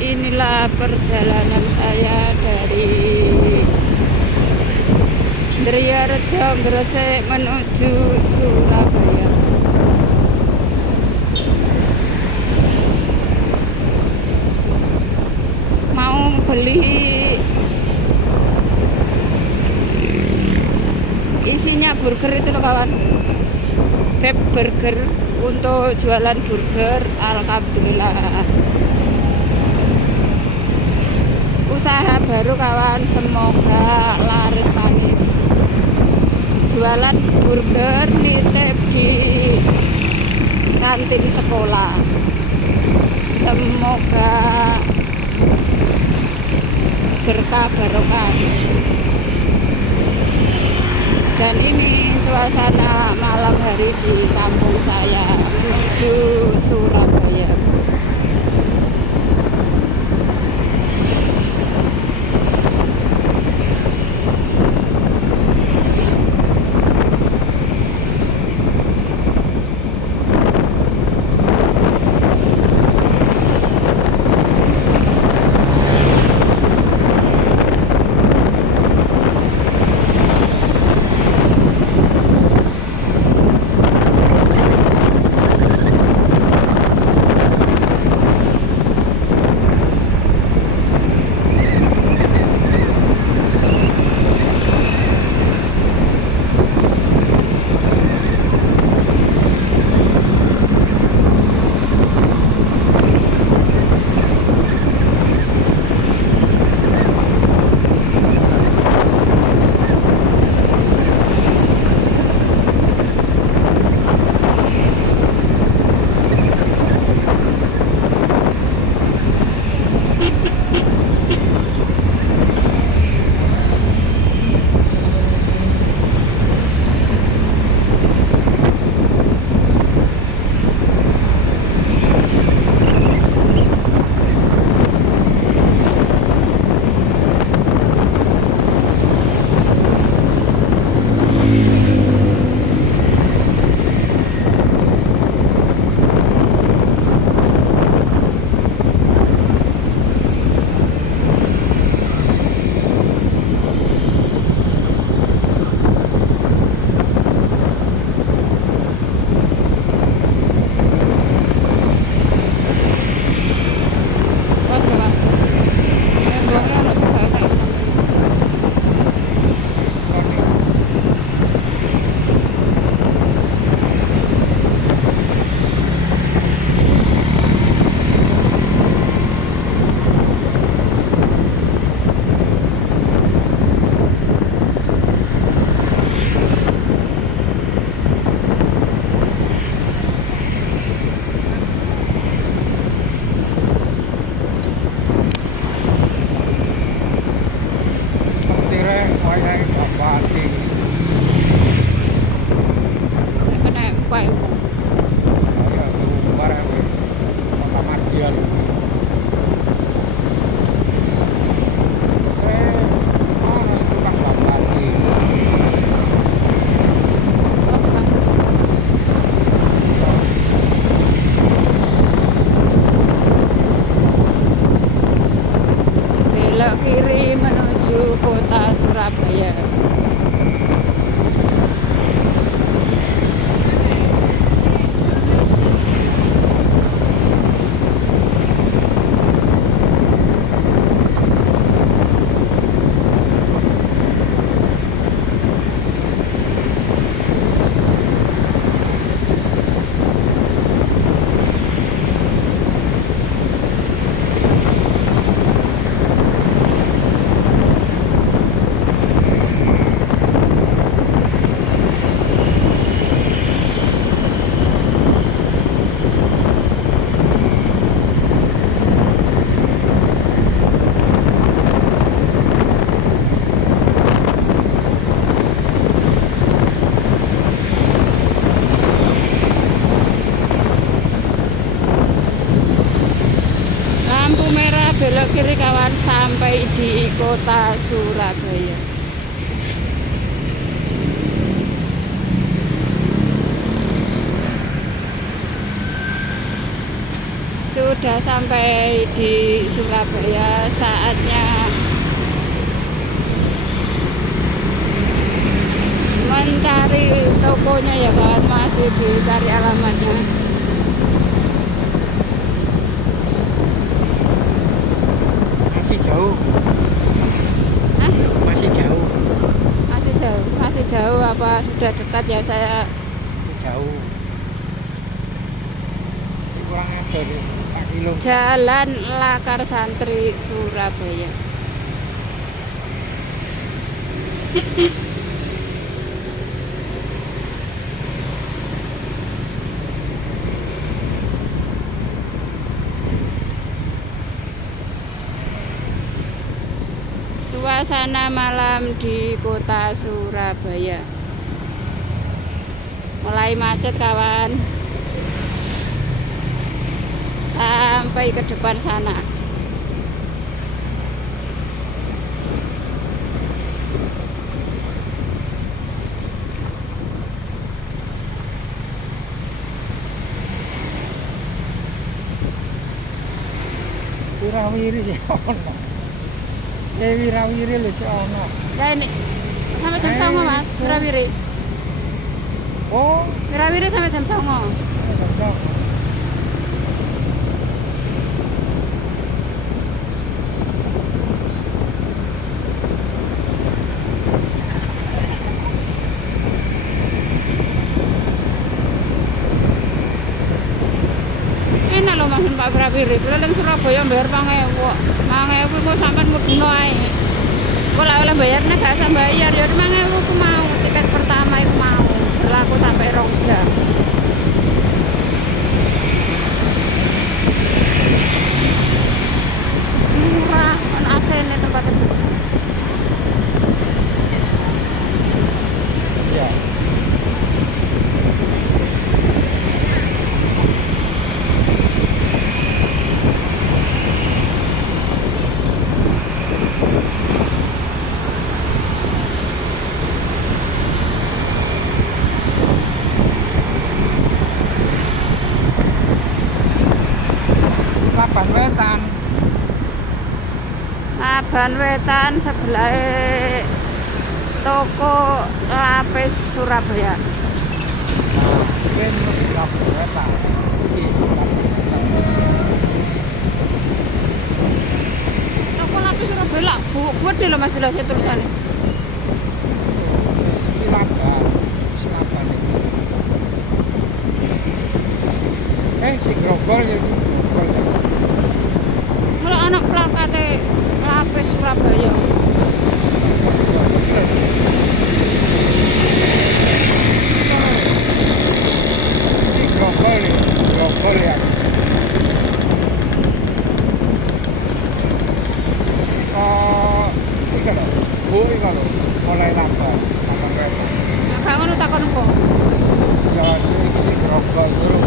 Inilah perjalanan saya dari Driyarejo Gresik menuju Surabaya. Mau beli isinya burger itu loh kawan, Beb Burger, untuk jualan burger. Alhamdulillah, usaha baru kawan, semoga laris manis. Jualan burger nitip di kantin sekolah, semoga berkah barokah. Dan ini suasana malam hari di kampung saya menuju Surabaya. Belok kiri menuju kota Surabaya. Belok kiri kawan, sampai di kota Surabaya. Sudah sampai di Surabaya, saatnya mencari tokonya ya kan, masih dicari alamatnya. Masih jauh. Hah? Masih jauh. Masih jauh apa sudah dekat ya saya? Masih jauh. Kurang ada 4 kilo. Jalan Lakar Santri Surabaya. Suasana malam di kota Surabaya. Mulai macet kawan, sampai ke depan sana. Wirawiri sih ono. Wirawiri lho sih ono. Nah ini sampai jam 09.00 mas, Wirawiri. Oh, Wirawiri sampai jam 09.00. cocok. Enak loh mas Pak Wirawiri, keliling Surabaya bayar 5.000 kok sampai mudino ae. Kok lah oleh bayarnya gak usah bayar, ya 5.000 aku mau, tiket pertama aku mau, berlaku sampai 2 jam. Murah, kan AC ini tempatnya bersih. Ya. Laban Wetan. Laban Wetan sebelah toko lapis Surabaya. Ben Laban Wetan. Toko lapis Surabaya lah, buat deh loh mas jelasnya tulisannya. Laban. Laban. Si grogol ya grogol. Kalau anak plakate lapis Surabaya. Si grogol ya. Iki lho. Iki lho. Mulai Laban. Laban Wetan. Gak ngono takon kok. Ya iki si grogol dulu.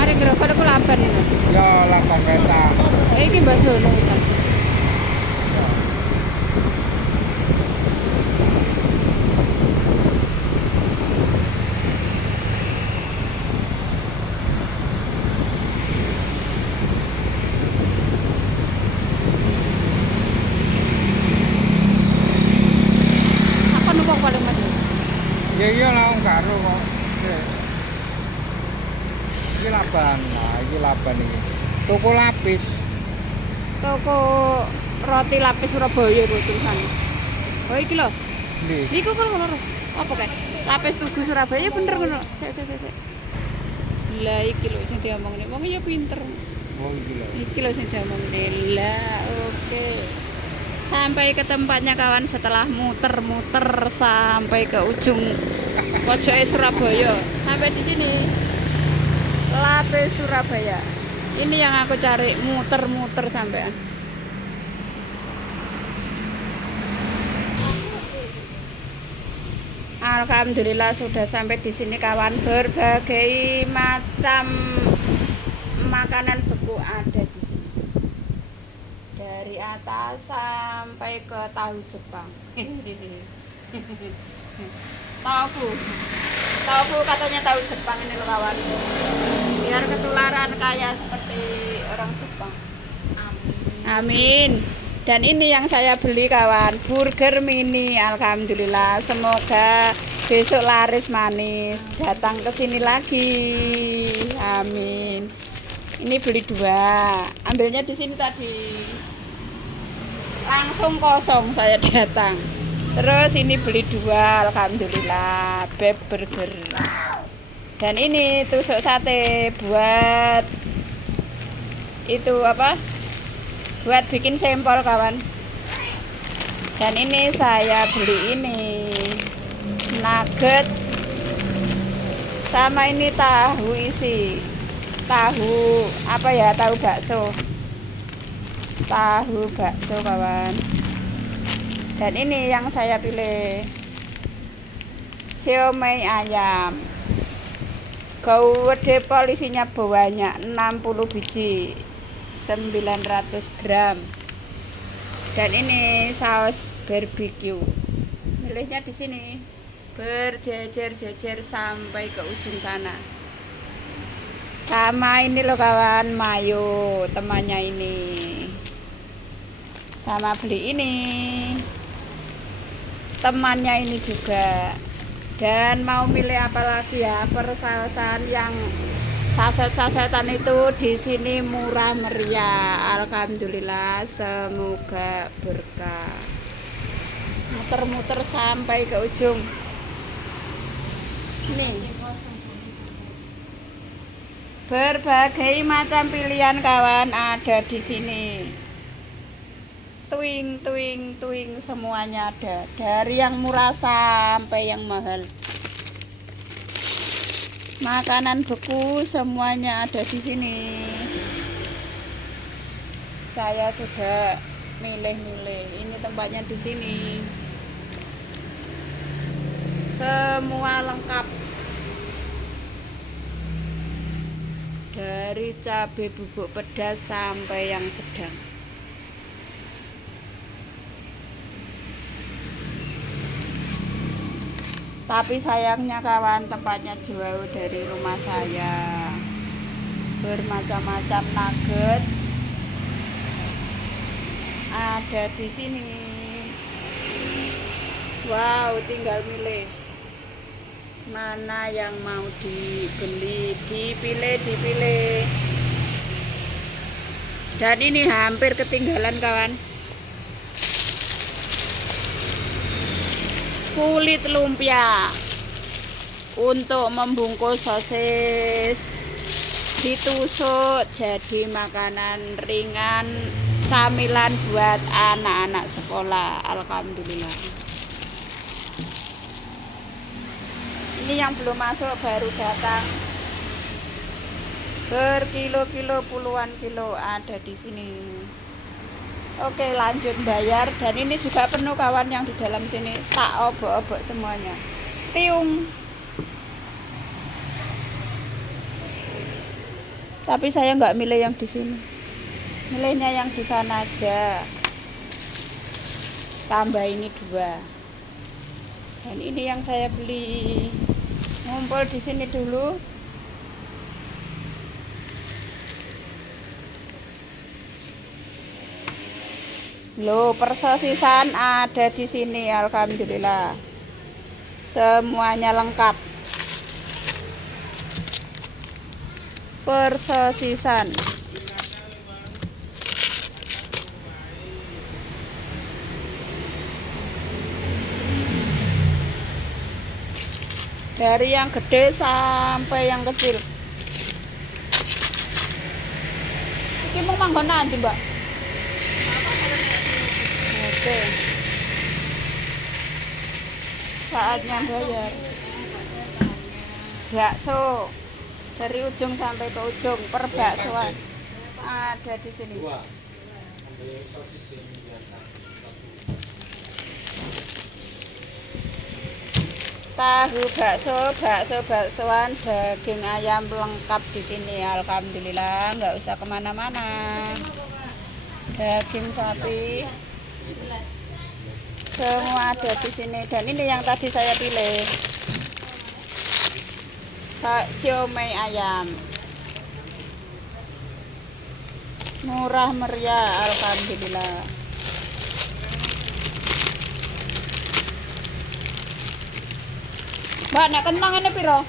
Mari gerokok aku Laban ini. Ya Laban Wetan. Iki Mbak Jono misal. Apa numpuk paling mas? Ya iya lah wong karo kok. Iki Laban. Nah, iki Laban iki. Toko lapis. Toko roti lapis Surabaya itu tulisannya. Oh iki lho. Nggih. Iku kok ngono. Apa kae? Lapis Tugu Surabaya bener ngono. Sik. Lah iki lho sing diomongne. Wong ya pinter. Oh iki lho. Iki lho sing diomongne. Lah oke. Sampai ke tempatnya kawan setelah muter-muter sampai ke ujung pojok Surabaya. Sampai di sini. Lapis Surabaya. Ini yang aku cari, muter-muter sampai. Alhamdulillah sudah sampai di sini kawan. Berbagai macam makanan beku ada di sini. Dari atas sampai ke tahu Jepang. Tofu. Tofu katanya tahu Jepang ini loh kawan. Biar ketularan kayak seperti orang Jepang. Amin. Dan ini yang saya beli kawan, burger mini. Alhamdulillah, semoga besok laris manis. Datang ke sini lagi. Amin. Ini beli 2. Ambilnya di sini tadi. Langsung kosong saya datang. Terus ini beli 2. Alhamdulillah, beb burger. Dan ini tusuk sate buat itu apa? Buat bikin sempol kawan. Dan ini saya beli ini nugget sama ini tahu isi tahu apa ya, tahu bakso kawan. Dan ini yang saya pilih siomay ayam gede, polisinya banyak 60 biji 900 gram. Dan ini saus barbecue. Milihnya di sini berjejer-jejer sampai ke ujung sana. Sama ini loh kawan, mayo temannya ini. Sama beli ini temannya ini juga. Dan mau milih apa lagi ya, persausan yang saset-sasetan itu di sini murah meriah. Alhamdulillah, semoga berkah. Muter-muter sampai ke ujung. Nih. Berbagai macam pilihan kawan ada di sini. Twing semuanya ada. Dari yang murah sampai yang mahal. Makanan beku semuanya ada di sini. Saya sudah milih-milih. Ini tempatnya di sini. Semua lengkap. Dari cabai bubuk pedas sampai yang sedang. Tapi sayangnya kawan, tempatnya jauh dari rumah saya. Bermacam-macam nugget ada di sini. Wow, tinggal milih mana yang mau dibeli, dipilih. Dan ini hampir ketinggalan kawan. Kulit lumpia untuk membungkus sosis, ditusuk jadi makanan ringan, camilan buat anak-anak sekolah. Alhamdulillah. Ini yang belum masuk baru datang. Berkilo-kilo, puluhan kilo ada di sini. Oke, lanjut bayar. Dan ini juga penuh kawan yang di dalam sini. Tak obok-obok semuanya. Tiung. Tapi saya nggak milih yang di sini. Milihnya yang di sana aja. Tambah ini 2. Dan ini yang saya beli. Ngumpul di sini dulu. Loh, persosisan ada di sini. Alhamdulillah. Semuanya lengkap. Persosisan. Dari yang gede sampai yang kecil. Ini mau manggon nanti, Mbak. Oke. Saatnya bayar. Bakso dari ujung sampai ke ujung, per baksoan ada di sini. Tahu baksoan, daging ayam lengkap di sini. Alhamdulillah, nggak usah kemana-mana. Daging sapi Semua ada di sini dan ini yang tadi saya pilih. Siomay ayam. Murah meriah, alhamdulillah. Mbak, nek kentang ini piro?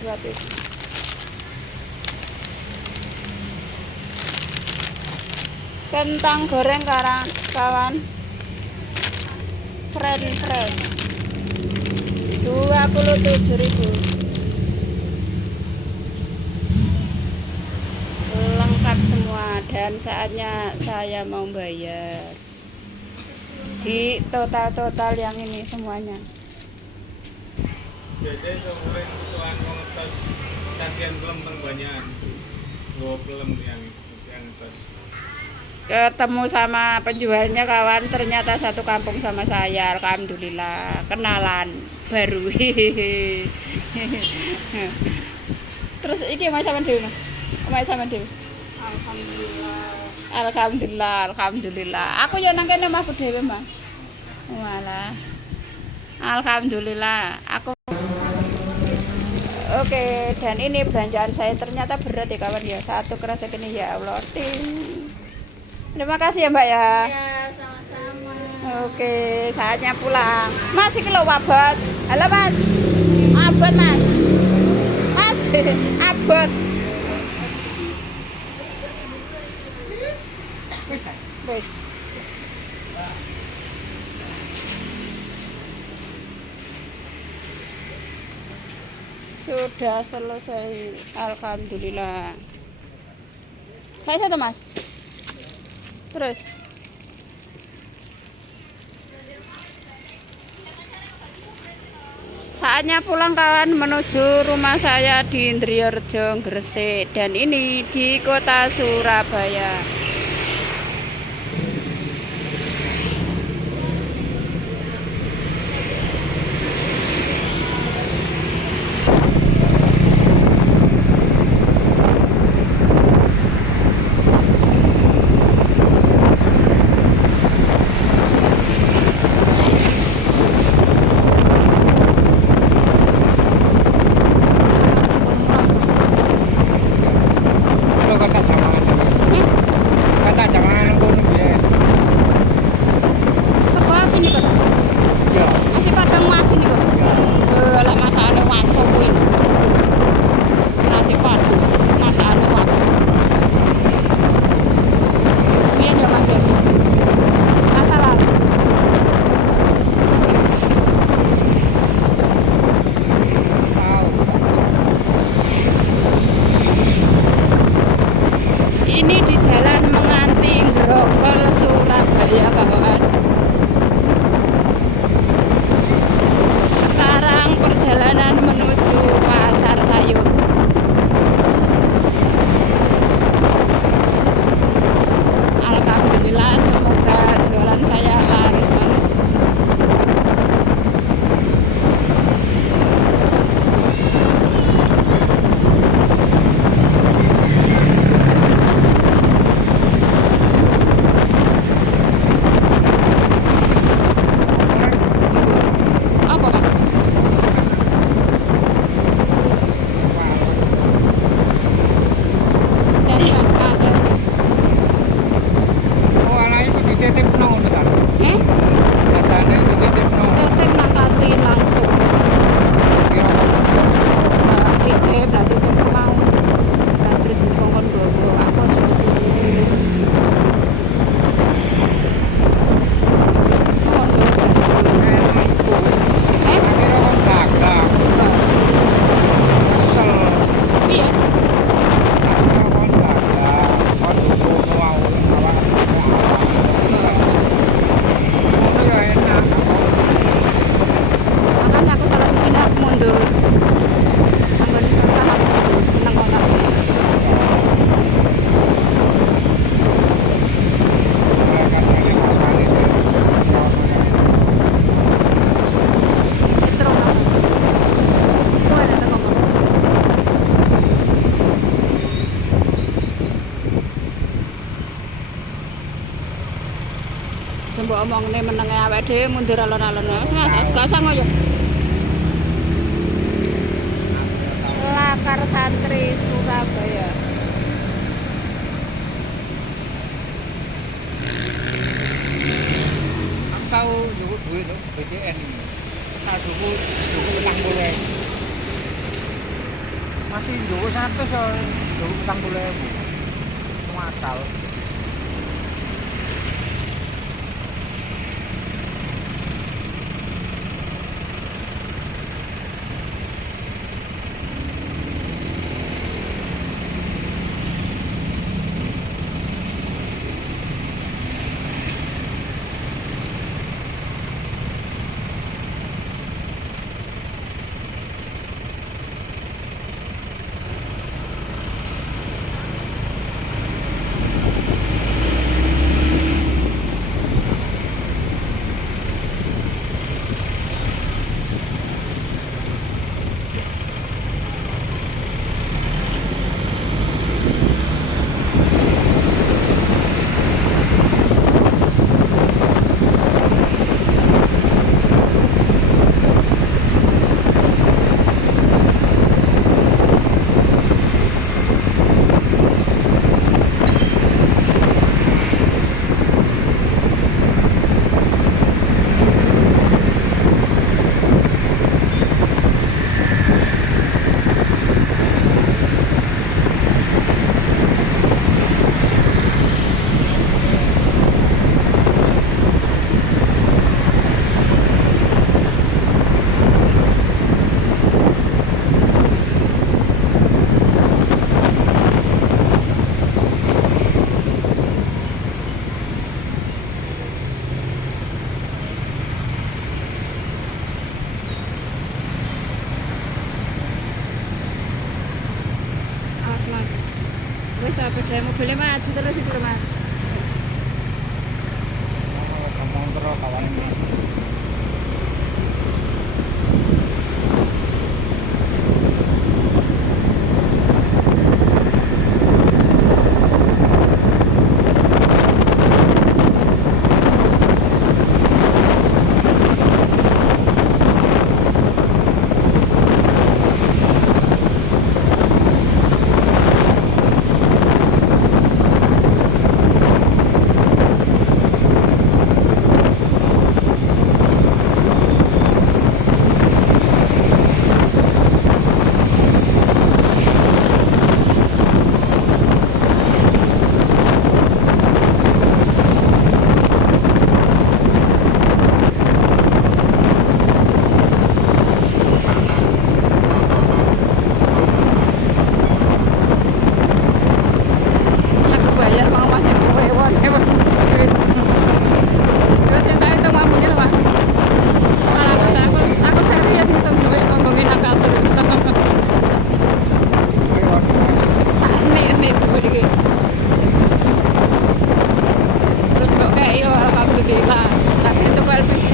200. Kentang goreng kawan. French fresh. 27.000. Lengkap semua dan saatnya saya mau bayar. Di total yang ini semuanya. Biasanya seumur tuan mengetes cakian pelem banyak. Gua pelem yang tes. Ketemu sama penjualnya kawan, ternyata satu kampung sama saya, alhamdulillah. Kenalan baru. Terus iki Mas sampean dhewe Mas. Mas sampean dhewe. Alhamdulillah. Aku yo nang kene mah dhewe Mas. Walah. Alhamdulillah. Oke, dan ini belanjaan saya ternyata berat ya kawan ya. Satu kerasa gini ya Allah. Ting. Terima kasih ya Mbak ya. Ya, sama-sama. Oke, saatnya pulang. Mas, iki lho abot. Halo Mas. Abot Mas. Mas, abot. Wis. Sudah selesai, alhamdulillah. Saya satu Mas. Terus. Saatnya pulang kawan, menuju rumah saya di Indriyorejo, Gresik, dan ini di kota Surabaya. Kalau kata jaman mbok omongne menenge awake dhewe mundur alon-alon. Mas, gak usah ngoyo. Lakar Santri Surabaya. Aku tahu nyuwun duit lho BCN ini. Saldoku cukup 40.000. Masih nyuwun 100 ya, cukup 40.000. Muatal. Wis tak bedhe mobilnya maju terus iki lho Mas. Ngomong terus kawane Mas. Aku bayar mau masih hewan hewan. Terus ceritanya itu ngomongin apa? Aku serius gitu ngomongin akasur. Nih duit iki. Terus kok kayak yo alhamdulillah. Tapi itu LPG.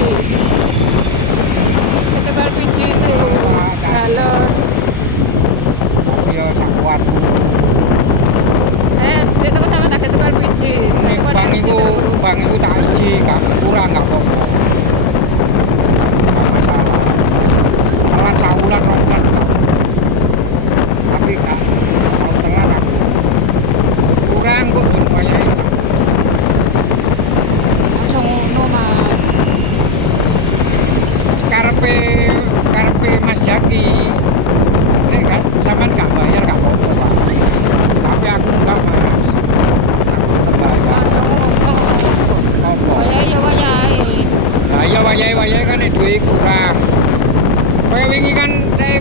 Itu LPG itu galon. Ya sakuat. Itu sama tak itu LPG. Nek bang iku tak isi gak kurang gak apa-apa. Gak masalah. Malah saulan rongkan. Tapi gak mau tenan aku. Kurang kok ben wayahe. Aja ngono Mas. Karepe Mas Jaki. Nek gak sampean gak bayar gak apa-apa, Pak. Tapi aku enggak, Mas. Aku tetep bayar. Aja ngono. Apa? Wayahe. Lah iya wayahe kan duwe kurang. Kaya wingi kan nek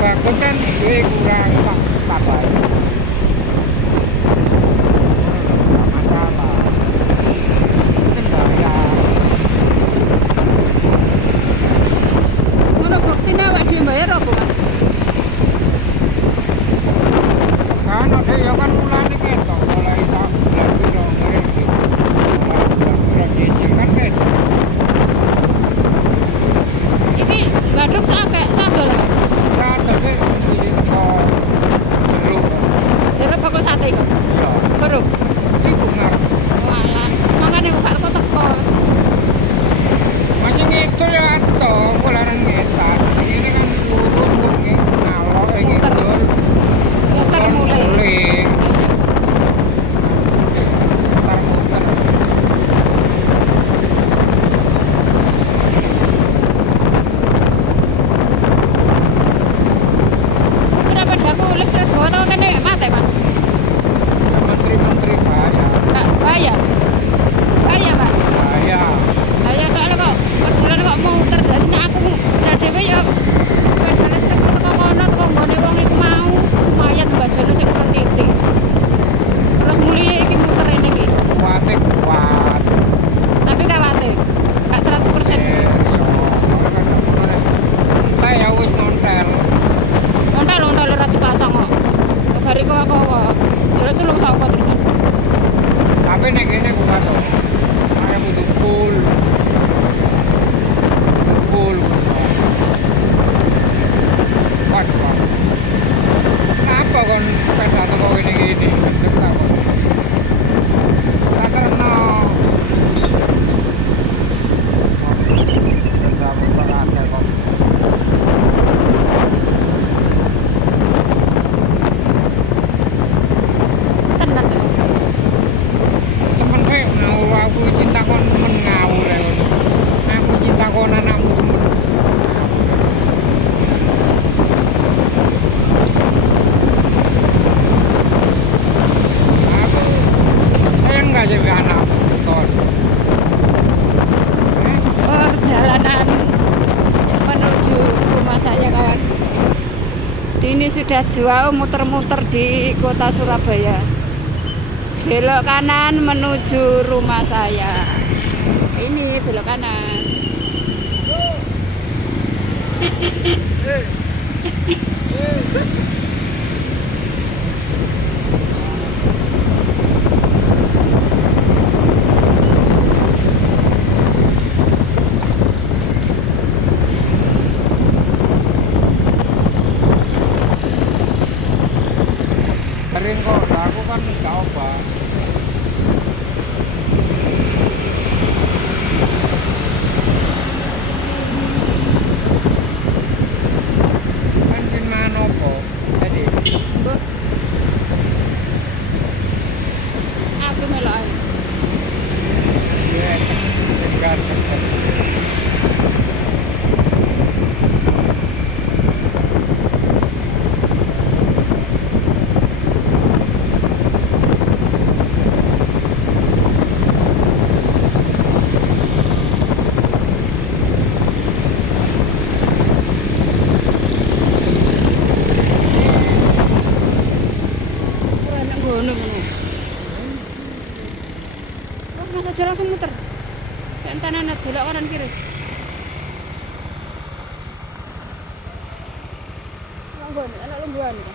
bagus kan duwe kurang, Pak. Tak bayar. Enggak masalah. Kan bayar. Ngono buktine awake dhewe bayar apa Mas? Kan ada ya kan mulane ketok mulai tak bulan piro ngirim gitu. Mulai bulan piro cicil kan ketok. Iki gaduk sado lah Mas. Ya tapi di teko jeruk. Terus bakul sate iku. Iya. Baru. Iku ngar. Walah, mangane kok gak teko-teko. ini sudah jauh muter-muter di kota Surabaya. Belok kanan menuju rumah saya. Ini belok kanan. Sering kok, aku kan nggak obat. Kan gimana kok? Tadi. Mbok. Aku melok ae. Ya, dengar. Ora nang ngono ngono. Oh, masa aja langsung muter. Kayak entarane belok kanan kiri. Longgon, anak longgon iki.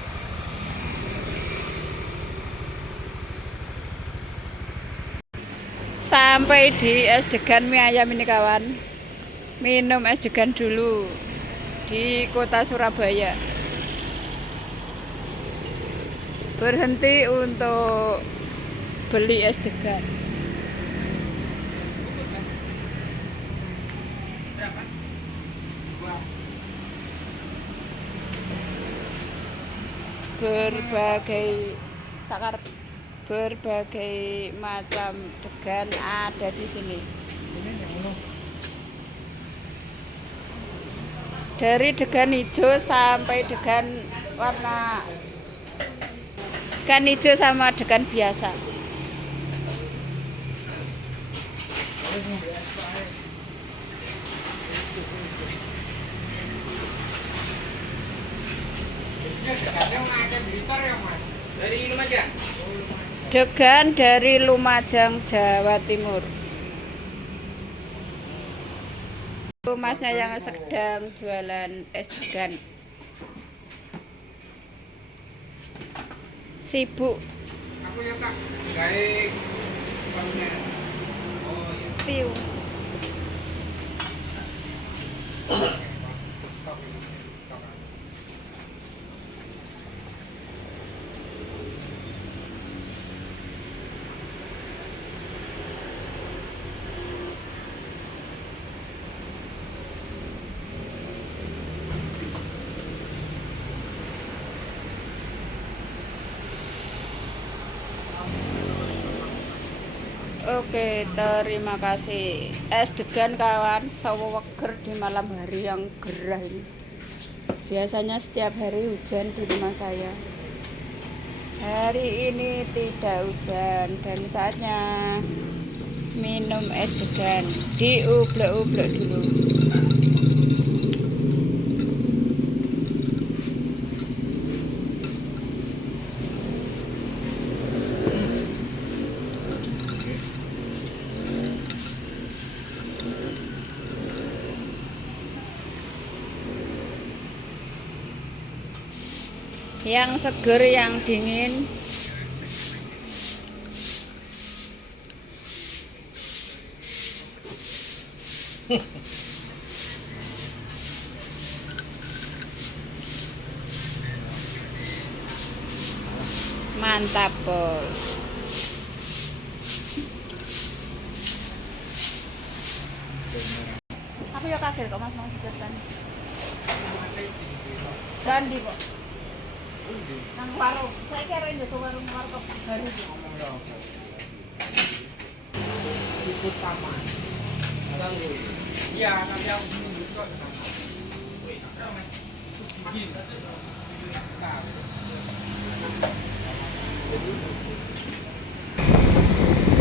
Sampai di es degan mie ayam ini kawan. Minum es degan dulu di kota Surabaya. Berhenti untuk beli es degan. Berbagai macam degan ada di sini. Dari degan hijau sampai degan warna degan hijau sama degan biasa. Dari Lumajang. Degan dari Lumajang, Jawa Timur. Masnya yang sedang jualan es degan. Sibuk. Aku ya Kak, gawe bangunan. Oh iya. Tiu. Oke, terima kasih. Es degan kawan, seweger di malam hari yang gerah ini. Biasanya setiap hari hujan di rumah saya. Hari ini tidak hujan dan saatnya minum es degan. Diublek-ublek dulu. Yang seger, yang dingin. Mantap, Bos. Aku ya kaget kok Mas mau dicetan. Gandhi kok. Nang warung. Saya kira ini warung warkop baru. Ikut taman. Iya, nanti aku nunggu kok sama.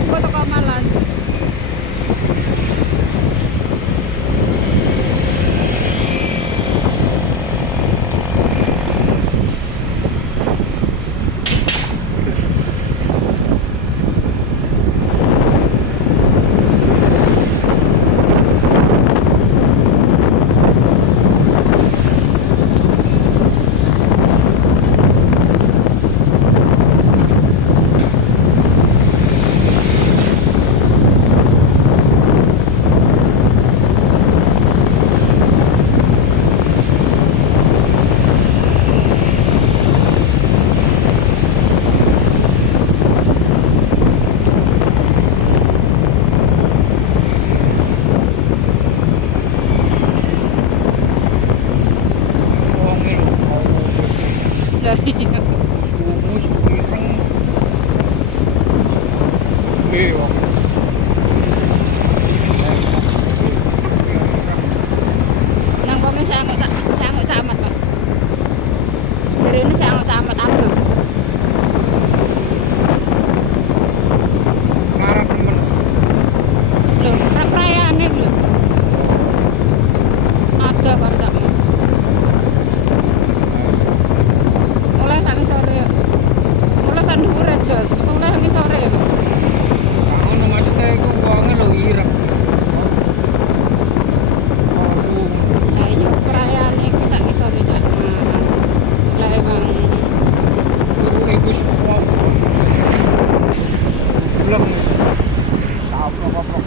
Kok toko malan. Lah iya. Sumus ireng. Mewah. Nang kene sangut camat, Mas. Jarene sangut camat aduh. Marah temen. Lho, tak perayane lho. Ada karo camat. Mulai sangi sore. Mulai sang dhuwur aja, mulai sangi sore ya, Mas. Nah, ono maksudnya iku wonge lho ireng. Aduh. Lah iya perayane iki sangi sore camat. Lah emang Ibu semua belum kaplok-kaplok.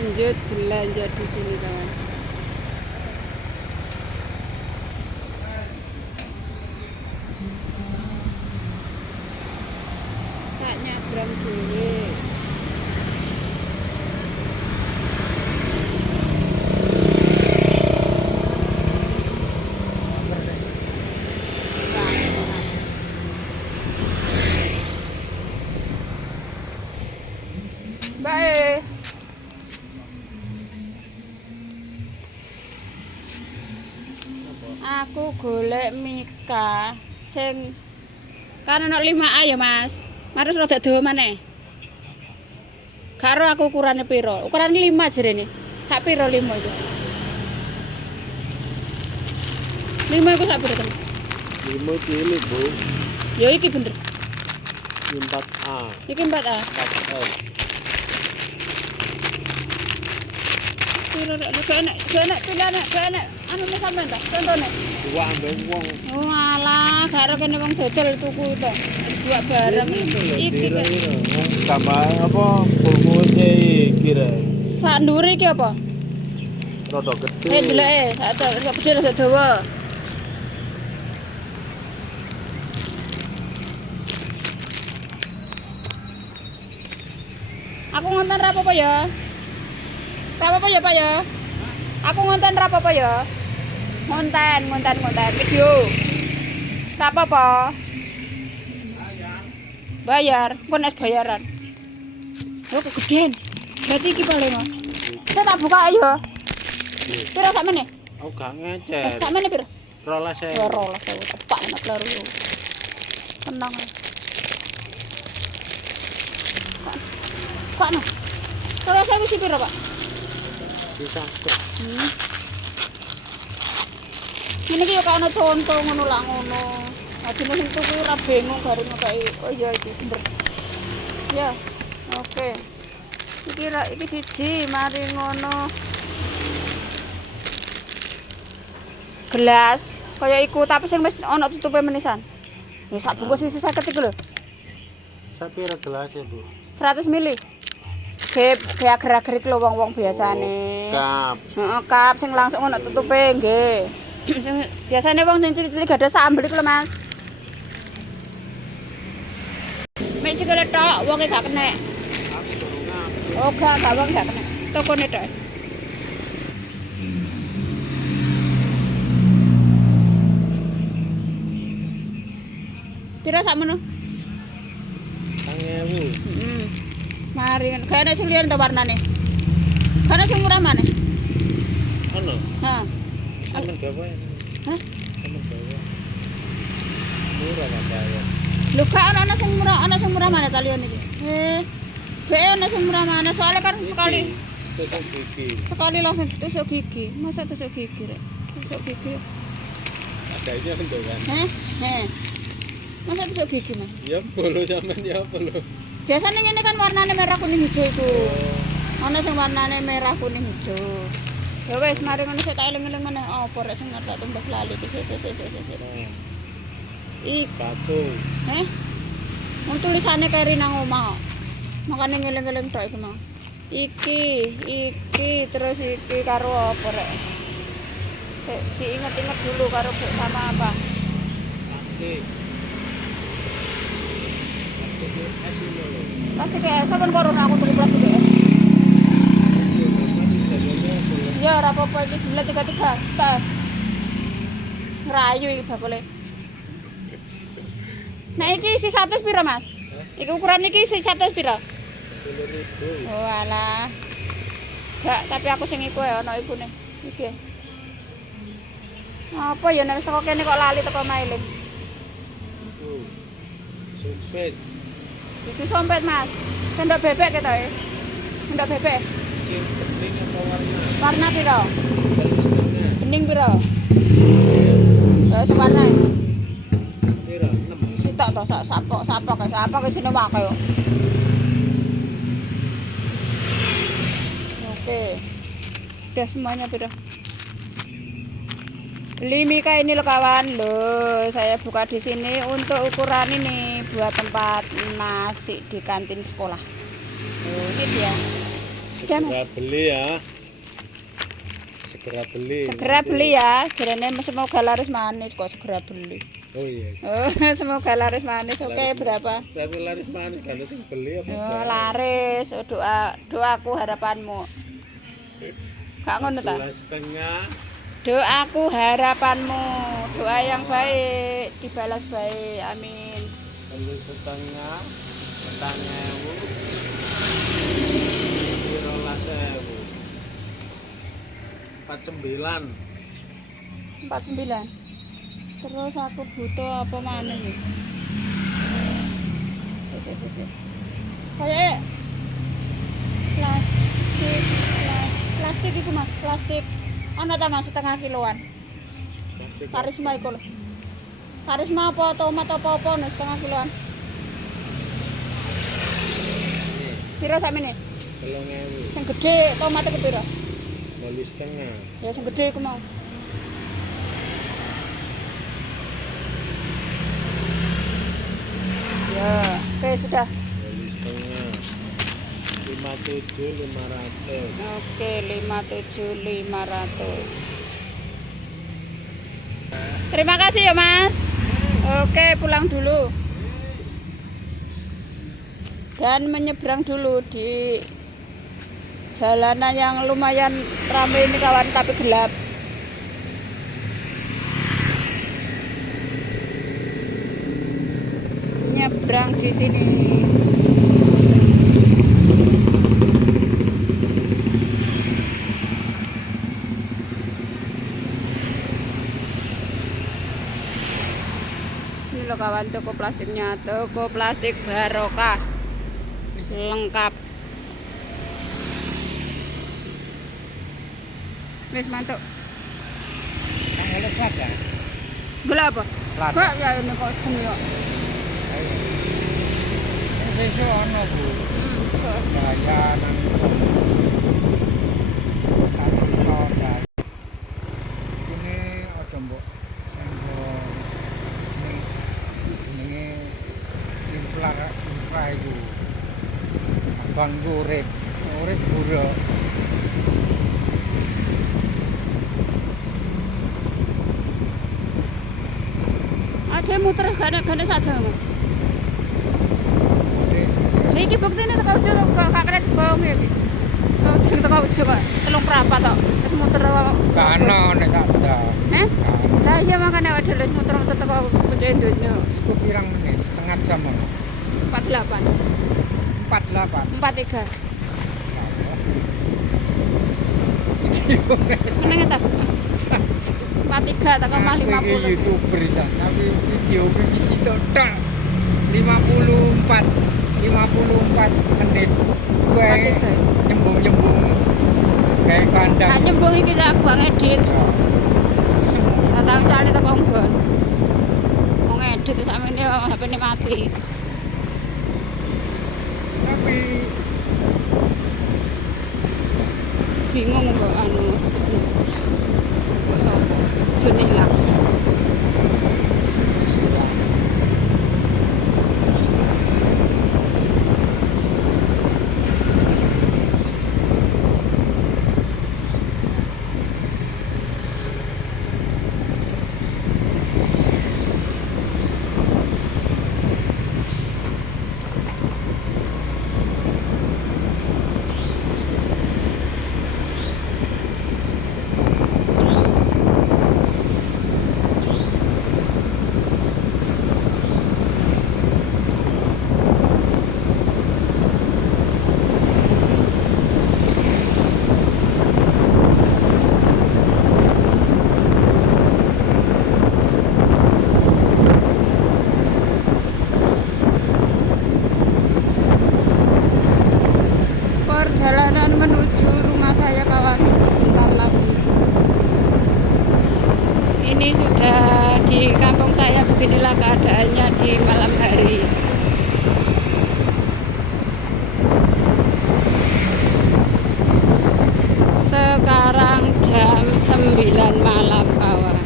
lanjut belanja di sini kawan. Tak nyabrang dulu. Baik. Aku golek Mika sing kan ana 5A ya, Mas. Mari rada dawa maneh. Karo aku ukurane piro? Ukuran 5 jerene. Sak piro 5 itu? 5 iku sak piro, Tem? 5 cilik, Bu. Ya iki bener. 4A, Iki 4A. 4S. Piro rek enak anu sampean ta? Contone. Dua ambek wong. Oh alah, karo kene wong dodol tuku to. Dua barang iki kan. Tambah apa? Bungkuse iki rek. Sak ndure iki apa? Rada gede. Ndeloke, sak gede rada dawa. Aku ngonten ra apa-apa ya. Ra apa-apa ya, Pak ya. Aku ngonten ra apa-apa ya. Ngonten video. Ra apa-apa. Bayar, kon es bayaran. Oh, kegedean. Berarti iki paling. Saya tak buka ayo. Piro sakmene? Aku gak ngecer. Sakmene piro? 12.000. Ya rolas aku tepak enak lho. Tenang. Kok no? Kalau saya mesti piro, Pak? Sisa. Ini ki yo kok ana conto ngono lak ngono. Adine sing tuku ora bingung garing kae. Oh iya iki bener. Ya. Oke. Iki siji mari ngono. Gelas kaya iku tapi sing wis ana tutupe menisan. Ya sak bungkus isi 50 iku lho. Sapira gelas ya, Bu? 100 ml. Ge ager-ager iku lho wong-wong biasane. Kap. Heeh, kap sing langsung ana tutupe nggih. Sing biasane wong sing cilik-cilik gak ada sambel iku lho, Mas. Mek sikile tok wonge gak kena. Oh, gak wong gak kena. Tokone tok. Pira sakmono? 1000. Mari, kayaknya sing liyan ta warnane. Kana sing murah mana? Ono. Heeh. Aman gawe. Hah? Aman gawe. Murah lah bayar. Lho gak ana sing murah mana ta liyan iki? Ana sing murah mana? Soalnya kan sekali Tusuk gigi. sekali langsung tusuk gigi. Masa tusuk gigi rek? Tusuk gigi. Ada aja kan tuh kan. Masa tusuk gigi, Mas? Ya bolo sampean ya bolo. Biasanya ngene kan warnane merah kuning hijau iku. Ana sing warnane merah kuning hijau. Ya wis mari ngono sik tak eling-eling meneh apa rek sing tak tumbas lali iki sik. Batu. Wong tulisane keri nang omah. Makane ngeling-eling tok iku mau. Iki terus iki karo apa rek? Sik diinget-inget dulu karo sama apa? Plastik. Plastik es, sampean corona aku tuku plastik es. Ya ora apa-apa iki 933 staf. Ngerayu iki bakule. Nah iki isi 100 pira, Mas? Iki ukuran iki isi 100 pira? 10.000. Oh alah. Gak, tapi aku sing iku ya ana ikune. Iki. Apa ya nek saka kene kok lali teko mailing. Sumpit. Cucu sompet, Mas. Sendok bebek ketoke. Sendok bebek. Sing penting apa warna? Warna pira? Setengah. Bening pira? Sing warna. Pira? 6. Sitok to sapa ke sini wae kaya. Oke. Udah semuanya pira? Beli Mika ini loh kawan, loh saya buka di sini untuk ukuran ini buat tempat nasi di kantin sekolah. Loh, ini dia. Segera beli ya. Segera beli ya. Jarane semoga laris manis kok segera beli. Oh iya. Oh, semoga laris manis. Oke, berapa? Tapi laris manis kalau sing beli apa? Oh, laris. Oh, doaku harapanmu. Gak ngono ta? 12,5. Doaku harapanmu, doa yang baik dibalas baik, amin. 12,5. 4.000. 49. 49. Terus aku butuh apa mana ya? Kayak plastik itu Mas, plastik. Ana ta Mas setengah kiloan. Karisma iku lho. Karisma apa tomat apa no setengah kiloan. Pira sakmene? 3.000. Sing gedhe tomate kepira? 2,5. Ya sing gedhe iku mau. Ya, oke sudah. 2,5. 57.500. Oke, 57.500. Terima kasih ya, Mas. Oke, pulang dulu. Dan menyeberang dulu di jalanan yang lumayan ramai ini kawan, tapi gelap. Nyebrang di sini. Ini loh kawan, toko plastiknya, toko plastik barokah, lengkap. Wis mantuk. Lada. Gula apa? Lada. Kok ya ini kok bengi kok. Ayo. Sesuk ono, Bu. So. Bahaya nang soda. Ini aja mbok senggol. Ini infra itu. Abang urip buruk. Ada muter gane saja, Mas. Iki buktine teko ujung kok gak kena dibohong iki. Kok ujung teko ujung kok telung prapat tok. Wis muter kok. Kana nek saja. Eh? Lah iya makane awake dhewe wis muter-muter teko puncak donya. Iku pirang menit? Setengah jam. 48. 48. 43. Seneng ta? 43 teko mah 50. YouTuber bisa. Tapi video BBC tok 54 menit. Gue 43. nyembung kayak kandang. Hak nyembung iki cak aku ngedit. Tak tahu cali teko nggon. Wong ngedit sakmene HP-ne mati. Tapi Bingung kok anu. Kok sapa? Junila. Perjalanan menuju rumah saya kawan sebentar lagi. Ini sudah di kampung saya, beginilah keadaannya di malam hari. Sekarang jam 9 malam kawan.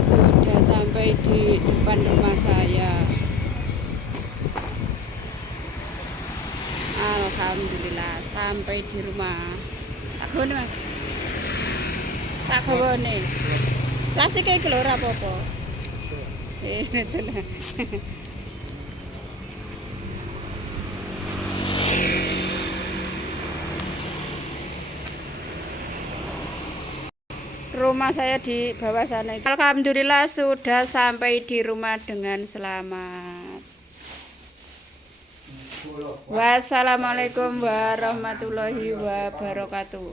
Sudah sampai di depan rumah saya. Alhamdulillah sampai di rumah. Tak gone Mas. Tak gone. Plastiknya iki lho ora apa-apa. Itu lah. Rumah saya di bawah sana. Alhamdulillah sudah sampai di rumah dengan selamat. Wassalamualaikum warahmatullahi wabarakatuh.